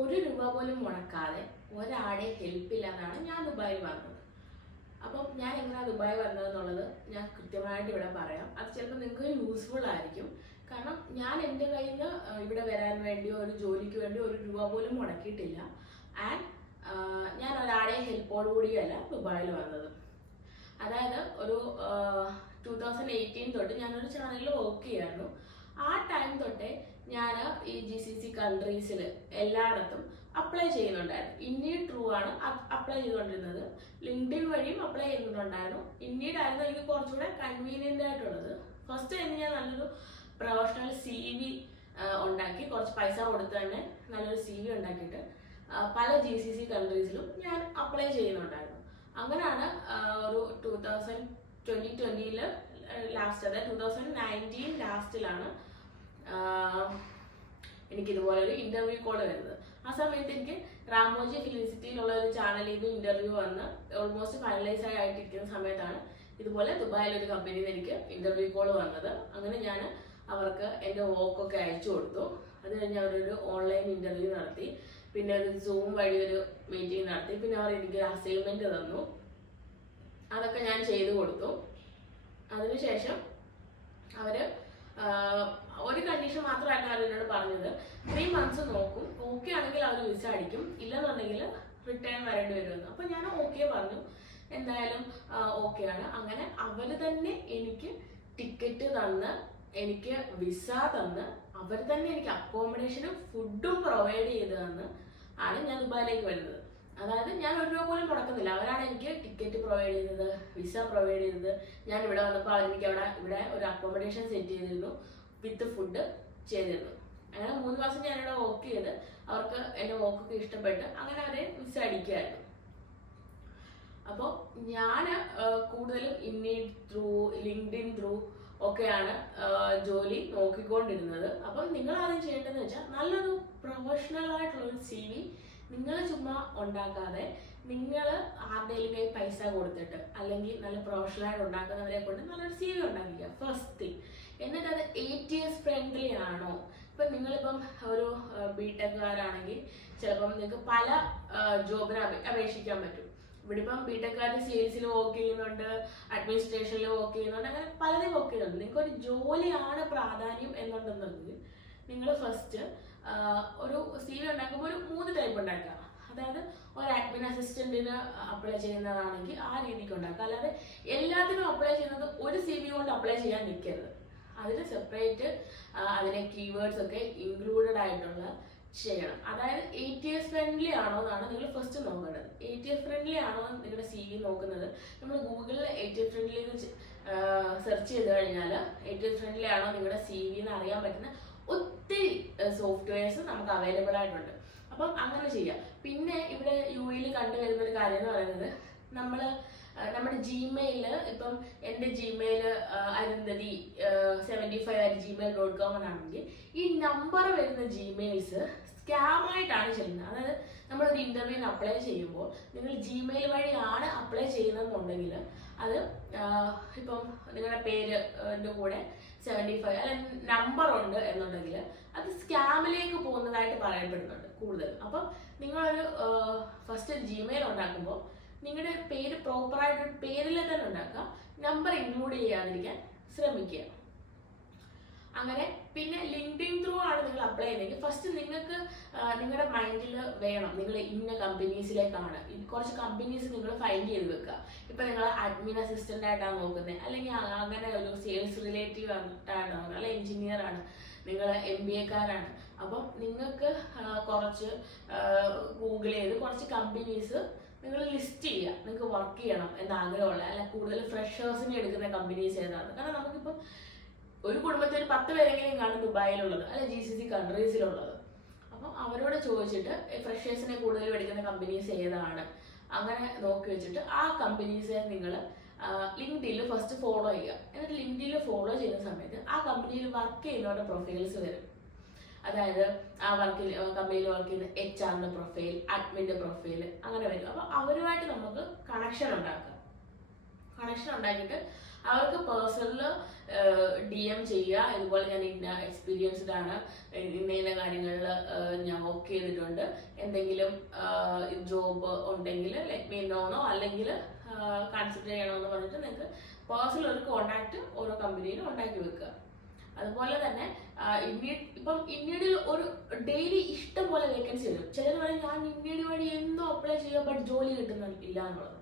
ഒരു രൂപ പോലും മുടക്കാതെ ഒരാളെ ഹെൽപ്പ് ഇല്ലാതാണ് ഞാൻ ദുബായിൽ വന്നത്. അപ്പം ഞാൻ എങ്ങനെയാണ് ദുബായ് വന്നതെന്നുള്ളത് ഞാൻ കൃത്യമായിട്ട് ഇവിടെ പറയാം. അത് ചിലപ്പോൾ നിങ്ങൾക്ക് യൂസ്ഫുൾ ആയിരിക്കും. കാരണം ഞാൻ എന്റെ കയ്യിൽ നിന്ന് ഇവിടെ വരാൻ വേണ്ടിയോ ഒരു ജോലിക്ക് വേണ്ടിയോ ഒരു രൂപ പോലും മുടക്കിയിട്ടില്ല. ആൻഡ് ഞാൻ ഒരാളെ ഹെൽപ്പോട് കൂടിയല്ല ദുബായിൽ വന്നത്. അതായത് ഒരു ടൂ തൗസൻഡ് എയ്റ്റീൻ തൊട്ട് ഞാനൊരു ചാനലിൽ വർക്ക് ചെയ്യായിരുന്നു. ആ ടൈം തൊട്ടേ ഞാൻ ഈ ജി സി സി കൺട്രീസിൽ എല്ലായിടത്തും അപ്ലൈ ചെയ്യുന്നുണ്ടായിരുന്നു. ഇന്നീഡ് ട്രൂ ആണ്. അപ്ലൈ ചെയ്തുകൊണ്ടിരുന്നത്. ലിങ്ക്ഡിൻ വഴിയും അപ്ലൈ ചെയ്യുന്നുണ്ടായിരുന്നു ഇന്നീഡ് ആയിരുന്നു എനിക്ക് കുറച്ചുകൂടെ കൺവീനിയന്റ് ആയിട്ടുള്ളത്. ഫസ്റ്റ് തന്നെ ഞാൻ നല്ലൊരു പ്രൊഫഷണൽ സി വി ഉണ്ടാക്കി. കുറച്ച് പൈസ കൊടുത്ത് തന്നെ നല്ലൊരു സി വി ഉണ്ടാക്കിയിട്ട് പല ജി സി സി കൺട്രീസിലും ഞാൻ അപ്ലൈ ചെയ്യുന്നുണ്ടായിരുന്നു. അങ്ങനെയാണ് ഒരു ടൂ തൗസൻഡ് ട്വന്റി ട്വന്റിയിൽ ലാസ്റ്റ് അതായത് ടൂ തൗസൻഡ് നയന്റീൻ ലാസ്റ്റിലാണ് എനിക്ക് ഇതുപോലെ ഒരു ഇന്റർവ്യൂ കോൾ വരുന്നത്. ആ സമയത്ത് എനിക്ക് റാമോജി ഫിലിസിറ്റിയിലുള്ള ഒരു ചാനലിൽ നിന്ന് ഇന്റർവ്യൂ വന്ന് ഓൾമോസ്റ്റ് ഫൈനലൈസ് ആയിട്ടിരിക്കുന്ന സമയത്താണ് ഇതുപോലെ ദുബായിൽ ഒരു കമ്പനിയിൽ നിന്ന് എനിക്ക് ഇന്റർവ്യൂ കോൾ വന്നത്. അങ്ങനെ ഞാൻ അവർക്ക് എന്റെ വോക്കൊക്കെ അയച്ചു കൊടുത്തു. അത് കഴിഞ്ഞ് അവരൊരു ഓൺലൈൻ ഇന്റർവ്യൂ നടത്തി. പിന്നെ ഒരു സൂം വഴി ഒരു മീറ്റിംഗ് നടത്തി. പിന്നെ അവർ എനിക്ക് ഒരു അസൈൻമെന്റ് തന്നു. അതൊക്കെ ഞാൻ ചെയ്തു കൊടുത്തു. അതിനുശേഷം അവർ ഒരു കണ്ടീഷൻ മാത്രമായിട്ടാണ് അവർ എന്നോട് പറഞ്ഞത്. ത്രീ മന്ത്സ് നോക്കും. ഓക്കെ ആണെങ്കിൽ അവർ വിസ ഇല്ലെന്നുണ്ടെങ്കിൽ റിട്ടേൺ വരേണ്ടി വരുമെന്ന്. അപ്പൊ ഞാൻ ഓക്കെ പറഞ്ഞു. എന്തായാലും ഓക്കെ ആണ്. അങ്ങനെ അവർ തന്നെ എനിക്ക് ടിക്കറ്റ് തന്ന് എനിക്ക് വിസ തന്ന് അവർ തന്നെ എനിക്ക് അക്കോമഡേഷനും ഫുഡും പ്രൊവൈഡ് ചെയ്ത് തന്ന് ആണ് ഞാൻ ദുബായിലേക്ക് വരുന്നത്. അതായത് ഞാൻ ഒരു രൂപ പോലും മുടക്കുന്നില്ല. അവരാണ് എനിക്ക് ടിക്കറ്റ് പ്രൊവൈഡ് ചെയ്തത് വിസ പ്രൊവൈഡ് ചെയ്തത്. ഞാൻ ഇവിടെ വന്നപ്പോൾ എനിക്ക് അവിടെ ഇവിടെ ഒരു അക്കോമഡേഷൻ സെറ്റ് ചെയ്തിരുന്നു വിത്ത് ഫുഡ് ചെയ്തിരുന്നു. അങ്ങനെ മൂന്ന് മാസം ഞാൻ ഇവിടെ വർക്ക് ചെയ്ത് അവർക്ക് എന്റെ വർക്കൊക്കെ ഇഷ്ടപ്പെട്ട് അങ്ങനെ അവരെ വിസ അടിക്കുകയായിരുന്നു അപ്പോൾ ഞാൻ കൂടുതലും ഇന്നീഡ് ത്രൂ ലിങ്ക്ഡിൻ ത്രൂ ഒക്കെയാണ് ജോലി നോക്കിക്കൊണ്ടിരുന്നത്. അപ്പം നിങ്ങൾ ആദ്യം ചെയ്യേണ്ടതെന്ന് വെച്ചാൽ നല്ലൊരു പ്രൊഫഷണൽ ആയിട്ടുള്ള സി വി നിങ്ങൾ ചുമ്മാ ഉണ്ടാക്കാതെ നിങ്ങൾ ആരുടെയും കൈ പൈസ കൊടുത്തിട്ട് അല്ലെങ്കിൽ നല്ല പ്രൊഫഷണലായിട്ട് ഉണ്ടാക്കുന്നവരെ കൊണ്ട് നല്ലൊരു സി വി ഉണ്ടാക്കിക്കുക. ഫസ്റ്റ് തിങ് എന്നിട്ട് അത് എ ടി എസ് ഫ്രണ്ട്ലി ആണോ? ഇപ്പം നിങ്ങളിപ്പം ഒരു ബി ടെക്കുകാരാണെങ്കിൽ ചിലപ്പം നിങ്ങൾക്ക് പല ജോബിന് അപേക്ഷിക്കാൻ പറ്റും. ഇവിടെ ഇപ്പം ബി ടെക്കാർ സെയിൽസിൽ വർക്ക് ചെയ്യുന്നുണ്ട് അഡ്മിനിസ്ട്രേഷനിൽ വർക്ക് ചെയ്യുന്നുണ്ട് അങ്ങനെ പലരും വർക്ക് ചെയ്യുന്നുണ്ട്. നിങ്ങൾക്ക് ഒരു ജോലിയാണ് പ്രാധാന്യം എന്നുണ്ടെന്നുണ്ടെങ്കിൽ നിങ്ങൾ ഫസ്റ്റ് ഒരു സി വി ഉണ്ടാക്കുമ്പോൾ ഒരു ടൈപ്പ് ഉണ്ടാക്കുക അതായത് ഒരു അഡ്മിൻ അസിസ്റ്റന്റിന് അപ്ലൈ ചെയ്യുന്നതാണെങ്കിൽ ആ രീതിക്ക് ഉണ്ടാക്കുക അല്ലാതെ എല്ലാത്തിനും അപ്ലൈ ചെയ്യുന്നത് ഒരു സി വി കൊണ്ട് അപ്ലൈ ചെയ്യാൻ നിൽക്കരുത്. അതിന് സെപ്പറേറ്റ് അതിനെ കീവേഡ്സ് ഒക്കെ ഇൻക്ലൂഡഡ് ആയിട്ടുള്ള ചെയ്യണം. അതായത് എ ടി എസ് ഫ്രണ്ട്ലി ആണോ എന്നാണ് നിങ്ങൾ ഫസ്റ്റ് നോക്കേണ്ടത്. എ ടി എസ് ഫ്രണ്ട്ലി ആണോ നിങ്ങളുടെ സി വി നോക്കുന്നത്. നമ്മൾ ഗൂഗിളിൽ എ ടി എസ് ഫ്രണ്ട്ലി എന്ന് സെർച്ച് ചെയ്ത് കഴിഞ്ഞാൽ എ ടി എസ് ഫ്രണ്ട്ലി ആണോ നിങ്ങളുടെ സി വി എന്ന് അറിയാൻ പറ്റുന്ന ഒത്തിരി സോഫ്റ്റ്വെയർസ് നമുക്ക് അവൈലബിൾ ആയിട്ടുണ്ട്. അപ്പം അങ്ങനെ ചെയ്യാം. പിന്നെ ഇവിടെ യു എയിൽ കണ്ടുവരുന്ന ഒരു കാര്യം എന്ന് പറയുന്നത് നമ്മൾ നമ്മുടെ ജിമെയിൽ ഇപ്പം എന്റെ Gmail Arundhati seventy five at Gmail dot com എന്നാണെങ്കിൽ ഈ നമ്പർ വരുന്ന ജിമെയിൽസ് സ്കാം ആയിട്ടാണ് ചെയ്യുന്നത് അതായത് നമ്മളൊരു ഇന്റർവ്യൂവിന് അപ്ലൈ ചെയ്യുമ്പോൾ നിങ്ങൾ ജിമെയിൽ വഴിയാണ് അപ്ലൈ ചെയ്യുന്നതെന്നുണ്ടെങ്കിൽ അത് ഇപ്പം നിങ്ങളുടെ പേര് കൂടെ സെവന്റി ഫൈവ് അല്ല നമ്പർ ഉണ്ട് എന്നുണ്ടെങ്കിൽ അത് സ്കാമിലേക്ക് പോകുന്നതായിട്ട് പറയപ്പെടുന്നുണ്ട് കൂടുതൽ. അപ്പം നിങ്ങളൊരു ഫസ്റ്റ് ജിമെയിൽ ഉണ്ടാക്കുമ്പോൾ നിങ്ങളുടെ പേര് പ്രോപ്പറായിട്ട് പേരിൽ തന്നെ ഉണ്ടാക്കുക. നമ്പർ ഇൻക്ലൂഡ് ചെയ്യാതിരിക്കാൻ ശ്രമിക്കുക. അങ്ങനെ പിന്നെ ലിങ്ക്ഡിൻ ത്രൂ ആണ് നിങ്ങൾ അപ്ലൈ ചെയ്യുന്നതെങ്കിൽ ഫസ്റ്റ് നിങ്ങൾക്ക് നിങ്ങളുടെ മൈൻഡിൽ വേണം. നിങ്ങൾ ഇന്ന കമ്പനീസിലേക്കാണ് കുറച്ച് കമ്പനീസ് നിങ്ങൾ ഫൈൻഡ് ചെയ്ത് വെക്കുക. ഇപ്പൊ നിങ്ങൾ അഡ്മിൻ അസിസ്റ്റന്റ് ആയിട്ടാണ് നോക്കുന്നത്. അല്ലെങ്കിൽ ഒരു സെയിൽസ് റിലേറ്റീവ് ആണ് നോക്കുന്നത് അല്ലെങ്കിൽ എഞ്ചിനീയർ ആണ്. നിങ്ങൾ എം ബി എക്കാരാണ് അപ്പം നിങ്ങൾക്ക് കുറച്ച് ഗൂഗിൾ ചെയ്ത് കുറച്ച് കമ്പനീസ് നിങ്ങൾ ലിസ്റ്റ് ചെയ്യുക നിങ്ങൾക്ക് വർക്ക് ചെയ്യണം എന്ന് ആഗ്രഹമുള്ള അല്ല കൂടുതൽ ഫ്രഷേഴ്സിനെ എടുക്കുന്ന കമ്പനീസ് ഏതാണ്. കാരണം നമുക്കിപ്പം ഒരു കുടുംബത്തിൽ ഒരു പത്ത് പേരെങ്കിലും കാണും ദുബായിലുള്ളത് അല്ല ജി സി സി കൺട്രീസിലുള്ളത് അപ്പം അവരോട് ചോദിച്ചിട്ട് ഫ്രഷേഴ്സിനെ കൂടുതൽ എടുക്കുന്ന കമ്പനീസ് ഏതാണ്? അങ്ങനെ നോക്കി വെച്ചിട്ട് ആ കമ്പനീസിനെ നിങ്ങൾ ലിങ്ക്ഡിൽ ഫസ്റ്റ് ഫോളോ ചെയ്യുക. എന്നിട്ട് ലിങ്ക്ഡിൽ ഫോളോ ചെയ്യുന്ന സമയത്ത് ആ കമ്പനിയിൽ വർക്ക് ചെയ്യുന്നവരുടെ പ്രൊഫൈൽസ് വരും. അതായത് ആ വർക്കിൽ കമ്പനിയിൽ വർക്ക് ചെയ്യുന്ന എച്ച് ആറിന്റെ പ്രൊഫൈൽ അഡ്മിന്റെ പ്രൊഫൈൽ അങ്ങനെ വരും. അപ്പൊ അവരുമായിട്ട് നമുക്ക് കണക്ഷൻ ഉണ്ടാക്കാം. കണക്ഷൻ ഉണ്ടാക്കിയിട്ട് അവർക്ക് പേഴ്സണൽ ഡി എം ചെയ്യുക. ഇതുപോലെ ഞാൻ ഇന്ന എക്സ്പീരിയൻസ്ഡ് ആണ് ഇന്ന ഇന്ന കാര്യങ്ങളിൽ ഞാൻ വർക്ക് ചെയ്തിട്ടുണ്ട്. എന്തെങ്കിലും ജോബ് ഉണ്ടെങ്കിൽ ലെറ്റ് മീ നോന്നോ അല്ലെങ്കിൽ കൺസിഡർ ചെയ്യണമെന്ന് പറഞ്ഞിട്ട് നിങ്ങൾക്ക് പേഴ്സണൽ ഒരു കോണ്ടാക്ട് ഓരോ കമ്പനിയിലും ഉണ്ടാക്കി വെക്കുക. അതുപോലെ തന്നെ ഇന്ത്യ ഇപ്പം ഇന്ത്യയിൽ ഒരു ഡെയിലി ഇഷ്ടം പോലെ വേക്കൻസി വരും. ചിലർ പറയും ഞാൻ ഇന്ത്യയുടെ വഴി എന്തോ അപ്ലൈ ചെയ്യുക ബട്ട് ജോലി കിട്ടുന്നില്ല എന്നുള്ളത്.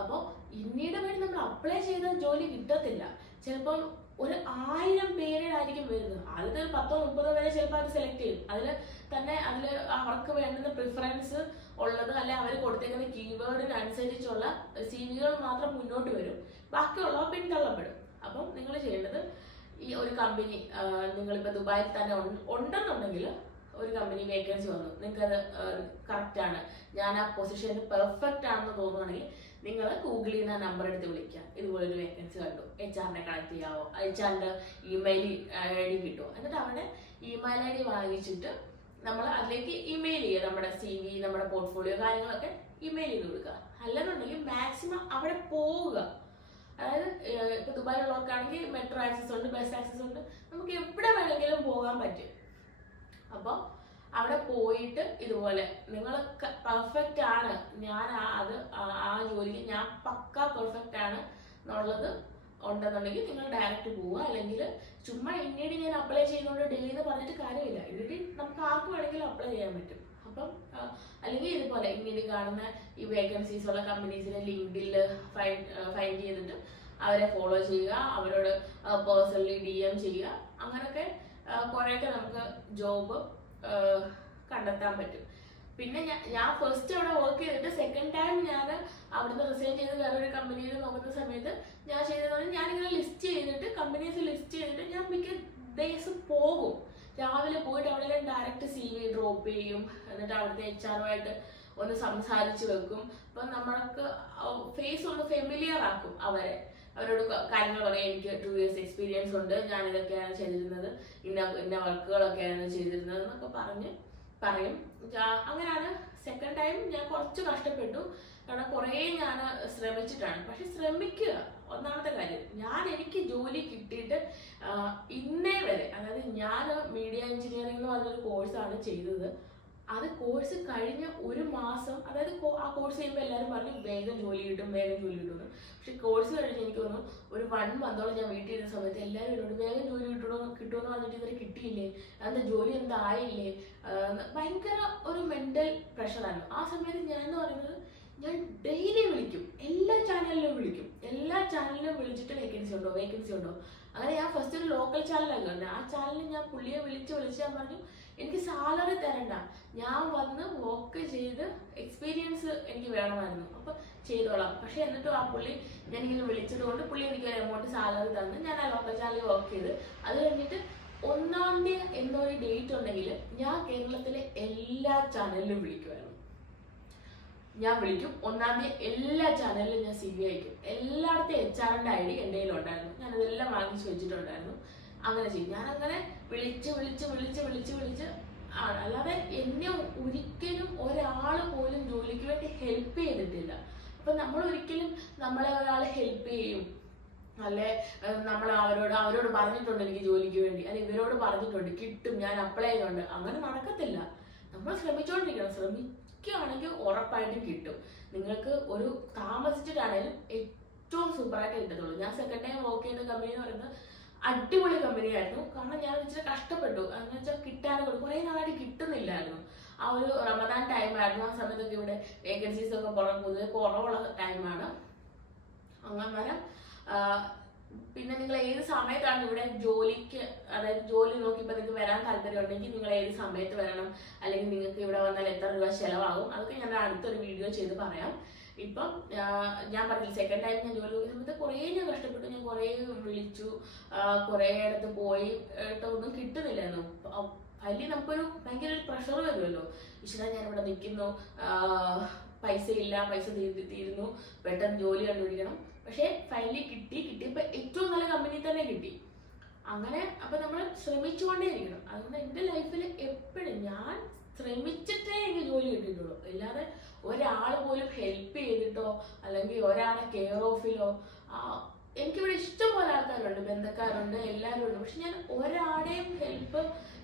അപ്പോൾ ഇന്ത്യയുടെ വഴി നമ്മൾ അപ്ലൈ ചെയ്ത ജോലി കിട്ടത്തില്ല. ചിലപ്പം ഒരു ആയിരം പേരിലായിരിക്കും വരുന്നത്. ആദ്യത്തെ ഒരു പത്തോ മുപ്പതോ പേരെ ചിലപ്പോൾ അത് സെലക്ട് ചെയ്യും. അതിൽ തന്നെ അതിൽ അവർക്ക് വേണ്ടുന്ന പ്രിഫറൻസ് ഉള്ളത് അല്ലെ അവർ കൊടുത്തേക്കുന്ന കീവേഡിനനുസരിച്ചുള്ള സി വികൾ മാത്രം മുന്നോട്ട് വരും. ബാക്കിയുള്ളവ പിന്തള്ളപ്പെടും. അപ്പം നിങ്ങൾ ചെയ്യേണ്ടത് ഈ ഒരു കമ്പനി നിങ്ങളിപ്പോൾ ദുബായിൽ തന്നെ ഉണ്ടെന്നുണ്ടെങ്കിൽ ഒരു കമ്പനി വേക്കൻസി വന്നു. നിങ്ങൾക്കത് കറക്റ്റ് ആണ്. ഞാൻ ആ പൊസിഷനിൽ പെർഫെക്റ്റ് ആണെന്ന് തോന്നുവാണെങ്കിൽ നിങ്ങൾ ഗൂഗിളിൽ നിന്ന് ആ നമ്പർ എടുത്ത് വിളിക്കുക ഇതുപോലൊരു വേക്കൻസി കണ്ടു. എച്ച് ആറിനെ കണക്ട് ചെയ്യാവോ? എച്ച് ആറിന്റെ ഇമെയിൽ ഐ ഡി കിട്ടുമോ എന്നിട്ട് അവരുടെ ഇമെയിൽ ഐ ഡി വാങ്ങിച്ചിട്ട് നമ്മൾ അതിലേക്ക് ഇമെയിൽ ചെയ്യുക. നമ്മുടെ സി വി നമ്മുടെ പോർട്ട്ഫോളിയോ കാര്യങ്ങളൊക്കെ ഇമെയിൽ ചെയ്ത് കൊടുക്കുക. അല്ലെന്നുണ്ടെങ്കിൽ മാക്സിമം അവിടെ പോവുക. അതായത് ഇപ്പൊ ദുബായിലുള്ളവർക്കാണെങ്കിൽ മെട്രോ ആക്സസ് ഉണ്ട് ബസ് ആക്സസ് ഉണ്ട്. നമുക്ക് എവിടെ വേണമെങ്കിലും പോകാൻ പറ്റും. അപ്പോൾ അവിടെ പോയിട്ട് ഇതുപോലെ നിങ്ങൾ പെർഫെക്റ്റ് ആണ്. ഞാൻ അത് ആ ജോലിക്ക് ഞാൻ പക്ക പെർഫെക്റ്റ് ആണ് എന്നുള്ളത് ഉണ്ടെന്നുണ്ടെങ്കിൽ നിങ്ങൾ ഡയറക്റ്റ് പോവുക. അല്ലെങ്കിൽ ചുമ്മാ ഇന്നീട് ഞാൻ അപ്ലൈ ചെയ്യുന്നതുകൊണ്ട് ഡെയിലി എന്ന് പറഞ്ഞിട്ട് കാര്യമില്ല. ഇന്നിട്ട് നമുക്ക് ആർക്ക് വേണമെങ്കിലും അപ്ലൈ ചെയ്യാൻ പറ്റും. അപ്പം അല്ലെങ്കിൽ ഇതുപോലെ ഇന്നീട് കാണുന്ന ഈ വേക്കൻസീസ് ഉള്ള കമ്പനീസിനെ ലിങ്ക്ഡിൽ ഫൈൻഡ് ഫൈൻഡ് ചെയ്തിട്ട് അവരെ ഫോളോ ചെയ്യുക. അവരോട് പേഴ്സണലി ഡി എം ചെയ്യുക. അങ്ങനെയൊക്കെ ആ, കുറേയൊക്കെ നമുക്ക് ജോബ് കണ്ടെത്താൻ പറ്റും. പിന്നെ ഞാൻ ഫസ്റ്റ് അവിടെ വർക്ക് ചെയ്തിട്ട് സെക്കൻഡ് ടൈം ഞാൻ അവിടുന്ന് റിസൈൻ ചെയ്ത് വേറൊരു കമ്പനിയിൽ നോക്കുന്ന സമയത്ത് ഞാൻ ചെയ്തത് ഞാനിങ്ങനെ ലിസ്റ്റ് ചെയ്തിട്ട് കമ്പനീസ് ലിസ്റ്റ് ചെയ്തിട്ട് ഞാൻ മിക്ക ഡേയ്സ് പോകും. രാവിലെ പോയിട്ട് അവിടെ ഡയറക്റ്റ് സി വി ഡ്രോപ്പ് ചെയ്യും. എന്നിട്ട് അവിടുത്തെ എച്ച് ആറുമായിട്ട് ഒന്ന് സംസാരിച്ചു വെക്കും. അപ്പം നമ്മൾക്ക് ഫേസ് ഒന്ന് ഫെമിലിയർ ആക്കും അവരെ. അവരോട് കാര്യങ്ങൾ പറയാം. എനിക്ക് ടു ഇയേഴ്സ് എക്സ്പീരിയൻസ് ഉണ്ട്. ഞാൻ ഇതൊക്കെയാണ് ചെയ്തിരുന്നത്. ഇന്ന ഇന്ന വർക്കുകളൊക്കെയാണ് ചെയ്തിരുന്നത് എന്നൊക്കെ പറഞ്ഞ് പറയും. അങ്ങനെയാണ് സെക്കൻഡ് ടൈം ഞാൻ കുറച്ച് കഷ്ടപ്പെട്ടു. കാരണം കുറേ ഞാൻ ശ്രമിച്ചിട്ടാണ്. പക്ഷെ ശ്രമിക്കുക ഒന്നാമത്തെ കാര്യം. ഞാൻ എനിക്ക് ജോലി കിട്ടിയിട്ട് ഇന്നേ വരെ അതായത് ഞാൻ മീഡിയ എഞ്ചിനീയറിംഗ് എന്ന് പറഞ്ഞൊരു കോഴ്സാണ് ചെയ്തത്. അത് കോഴ്സ് കഴിഞ്ഞ ഒരു മാസം അതായത് ആ കോഴ്സ് ചെയ്യുമ്പോൾ എല്ലാവരും പറഞ്ഞു വേഗം ജോലി കിട്ടും വേഗം ജോലി കിട്ടും പക്ഷെ കോഴ്സ് കഴിഞ്ഞ് എനിക്ക് തോന്നുന്നു ഒരു വൺ മന്തോളം ഞാൻ വീട്ടിൽ ഇരുന്ന സമയത്ത് എല്ലാവരും എന്നോട് വേഗം ജോലി കിട്ടണോ കിട്ടുമെന്ന് പറഞ്ഞിട്ട് ഇവരെ കിട്ടിയില്ലേ? എന്താ ജോലി എന്താ ആയില്ലേ ഭയങ്കര ഒരു മെന്റൽ പ്രഷറായിരുന്നു ആ സമയത്ത് ഞാൻ എന്ന് പറയുന്നത് ഞാൻ ഡെയിലി വിളിക്കും. എല്ലാ ചാനലിലും വിളിക്കും. എല്ലാ ചാനലിലും വിളിച്ചിട്ട് വേക്കൻസി ഉണ്ടോ വേക്കൻസി ഉണ്ടോ? അങ്ങനെ ഞാൻ ഫസ്റ്റ് ഒരു ലോക്കൽ ചാനലാണ് ആ ചാനലിൽ ഞാൻ പുള്ളിയെ വിളിച്ച് വിളിച്ച് ഞാൻ പറഞ്ഞു എനിക്ക് സാലറി തരണ്ട. ഞാൻ വന്ന് വർക്ക് ചെയ്ത് എക്സ്പീരിയൻസ് എനിക്ക് വേണമായിരുന്നു. അപ്പൊ ചെയ്തോളാം. പക്ഷെ എന്നിട്ടും ആ പുള്ളി ഞാനിങ്ങനെ വിളിച്ചത് കൊണ്ട് പുള്ളി എനിക്ക് ഒരു എമൗണ്ട് സാലറി തന്നു ഞാൻ ആ ലോക്കൽ ചാനലിൽ വർക്ക് ചെയ്ത്. അത് കഴിഞ്ഞിട്ട് ഒന്നാം തീയതി എന്തോ ഒരു ഡേറ്റ് ഉണ്ടെങ്കിൽ ഞാൻ കേരളത്തിലെ എല്ലാ ചാനലിലും വിളിക്കുമായിരുന്നു. ഞാൻ വിളിക്കും. ഒന്നാം തീയതി എല്ലാ ചാനലിലും ഞാൻ സി വി അയക്കും. എല്ലായിടത്തും എച്ച് ആറിന്റെ ഐ ഡി എന്റെ കയ്യിലുണ്ടായിരുന്നു. ഞാൻ അതെല്ലാം വാങ്ങിച്ചു വെച്ചിട്ടുണ്ടായിരുന്നു. അങ്ങനെ ചെയ്യും. ഞാൻ അങ്ങനെ വിളിച്ച് വിളിച്ച് വിളിച്ച് വിളിച്ച് വിളിച്ച് അല്ലാതെ എന്നെ ഒരിക്കലും ഒരാൾ പോലും ജോലിക്ക് വേണ്ടി ഹെൽപ്പ് ചെയ്തിട്ടില്ല. അപ്പം നമ്മൾ ഒരിക്കലും നമ്മളെ ഒരാൾ ഹെൽപ്പ് ചെയ്യും. അല്ലെ നമ്മൾ അവരോട് അവരോട് പറഞ്ഞിട്ടുണ്ട് എനിക്ക് ജോലിക്ക് വേണ്ടി. അല്ലെ ഇവരോട് പറഞ്ഞിട്ടുണ്ട് കിട്ടും ഞാൻ അപ്ലൈ ചെയ്യുന്നുണ്ട്. അങ്ങനെ നടക്കത്തില്ല. നമ്മൾ ശ്രമിച്ചുകൊണ്ടിരിക്കണം ശ്രമിക്കുകയാണെങ്കിൽ ഉറപ്പായിട്ടും കിട്ടും. നിങ്ങൾക്ക് ഒരു താമസിച്ചിട്ടാണേലും ഏറ്റവും സൂപ്പറായിട്ട് കിട്ടത്തുള്ളൂ. ഞാൻ സെക്കൻഡ് ടൈം വർക്ക് ചെയ്ത കമ്പനി എന്ന് പറയുന്നത് അടിപൊളി കമ്പനിയായിരുന്നു കാരണം ഞാൻ ഇച്ചിരി കഷ്ടപ്പെട്ടു. എന്ന് വെച്ചാൽ കിട്ടാനൊക്കെ കുറേ നാളായിട്ട് കിട്ടുന്നില്ലായിരുന്നു. ആ ഒരു റമദാൻ ടൈം ആയിരുന്നു. ആ സമയത്തൊക്കെ ഇവിടെ വേക്കൻസീസ് ഒക്കെ പുറം കുറവുള്ള ടൈമാണ് അങ്ങനെ പിന്നെ നിങ്ങൾ ഏത് സമയത്താണ് ഇവിടെ ജോലിക്ക് അതായത് ജോലി നോക്കിയപ്പോൾ നിങ്ങൾക്ക് വരാൻ താല്പര്യം ഉണ്ടെങ്കിൽ നിങ്ങൾ ഏത് സമയത്ത് വരണം? അല്ലെങ്കിൽ നിങ്ങൾക്ക് ഇവിടെ വന്നാൽ എത്ര രൂപ ചിലവാകും? അതൊക്കെ ഞാൻ അടുത്തൊരു വീഡിയോ ചെയ്ത് പറയാം. ഇപ്പം ഞാൻ പറഞ്ഞില്ല സെക്കൻഡ് ടൈം ഞാൻ ജോലി നോക്കിയ സമയത്ത് കുറേ ഞാൻ കഷ്ടപ്പെട്ടു. ഞാൻ കുറേ വിളിച്ചു. കുറേ ഇടത്ത് പോയി. ഒന്നും കിട്ടുന്നില്ലായിരുന്നു. അതിൽ നമുക്കൊരു ഭയങ്കര ഒരു പ്രഷർ വരുമല്ലോ. ഈശ്വര ഞാൻ ഇവിടെ നിൽക്കുന്നു പൈസ ഇല്ല പൈസ തീരുന്നു. പെട്ടെന്ന് ജോലി കണ്ടുപിടിക്കണം. പക്ഷേ ഫൈനലി കിട്ടി കിട്ടിയപ്പോൾ ഏറ്റവും നല്ല കമ്പനി തന്നെ കിട്ടി. അങ്ങനെ അപ്പൊ നമ്മൾ ശ്രമിച്ചുകൊണ്ടേയിരിക്കണം. അതുകൊണ്ട് എന്റെ ലൈഫിൽ എപ്പോഴും ഞാൻ ശ്രമിച്ചിട്ടേ എനിക്ക് ജോലി കിട്ടിയിട്ടുള്ളൂ. അല്ലാതെ ഒരാൾ പോലും ഹെൽപ്പ് ചെയ്തിട്ടോ അല്ലെങ്കിൽ ഒരാളെ കെയർ ഓഫിലോ എനിക്കിവിടെ ഇഷ്ടംപോലെ ആൾക്കാരുണ്ട് ബന്ധക്കാരുണ്ട് എല്ലാവരും ഉണ്ട്. പക്ഷെ ഞാൻ ഒരാടെയും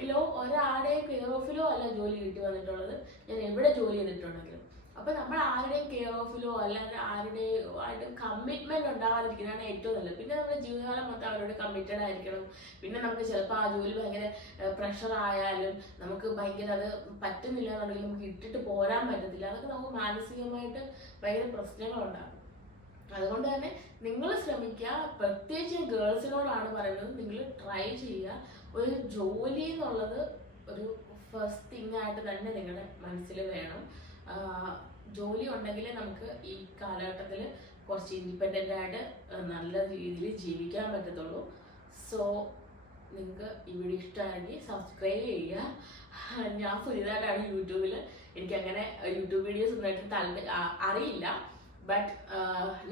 ഇല്ലോ ഒരാടെയും കെയർ ഓഫിലോ അല്ല ജോലി കിട്ടി വന്നിട്ടുള്ളത്. ഞാൻ എവിടെ ജോലി ചെയ്തിട്ടുണ്ടെങ്കിലും. അപ്പൊ നമ്മൾ ആരുടെയും കെയർ ഓഫിലോ അല്ലാതെ ആരുടെ കമ്മിറ്റ്മെന്റ് ഉണ്ടാവാതിരിക്കുന്നതാണ് ഏറ്റവും നല്ലത്. പിന്നെ നമ്മുടെ ജീവിതകാലം മൊത്തം അവരോട് കമ്മിറ്റഡ് ആയിരിക്കണം. പിന്നെ നമുക്ക് ചിലപ്പോൾ ആ ജോലി ഭയങ്കര പ്രഷർ ആയാലും നമുക്ക് ഭയങ്കര അത് പറ്റുന്നില്ല എന്നുണ്ടെങ്കിൽ നമുക്ക് ഇട്ടിട്ട് പോരാൻ പറ്റത്തില്ല. അതൊക്കെ നമുക്ക് മാനസികമായിട്ട് ഭയങ്കര പ്രശ്നങ്ങളുണ്ടാകും അതുകൊണ്ട് തന്നെ നിങ്ങൾ ശ്രമിക്കുക. പ്രത്യേകിച്ച് ഗേൾസിനോടാണ് പറയുന്നത്. നിങ്ങൾ ട്രൈ ചെയ്യുക. ഒരു ജോലി എന്നുള്ളത് ഒരു ഫസ്റ്റ് തിങ് ആയിട്ട് തന്നെ നിങ്ങളുടെ മനസ്സിൽ വേണം. ജോലി ഉണ്ടെങ്കിൽ നമുക്ക് ഈ കാലഘട്ടത്തിൽ കുറച്ച് ഇൻഡിപെൻഡന്റ് ആയിട്ട് നല്ല രീതിയിൽ ജീവിക്കാൻ പറ്റത്തുള്ളൂ. സോ നിങ്ങൾക്ക് ഈ വീഡിയോ ഇഷ്ടമാണെങ്കിൽ സബ്സ്ക്രൈബ് ചെയ്യുക. ഞാൻ പുതിയതായിട്ടാണ് യൂട്യൂബിൽ എനിക്ക് അങ്ങനെ യൂട്യൂബ് വീഡിയോസ് ഒന്നായിട്ട് താല്പര്യം അറിയില്ല. ബട്ട്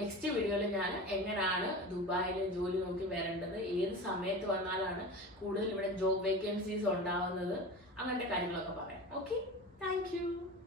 നെക്സ്റ്റ് വീഡിയോയിൽ ഞാൻ എങ്ങനെയാണ് ദുബായിൽ ജോലി നോക്കി വരേണ്ടത് ഏത് സമയത്ത് വന്നാലാണ് കൂടുതൽ ഇവിടെ ജോബ് വേക്കൻസീസ് ഉണ്ടാവുന്നത് അങ്ങനത്തെ കാര്യങ്ങളൊക്കെ പറയാം. Okay thank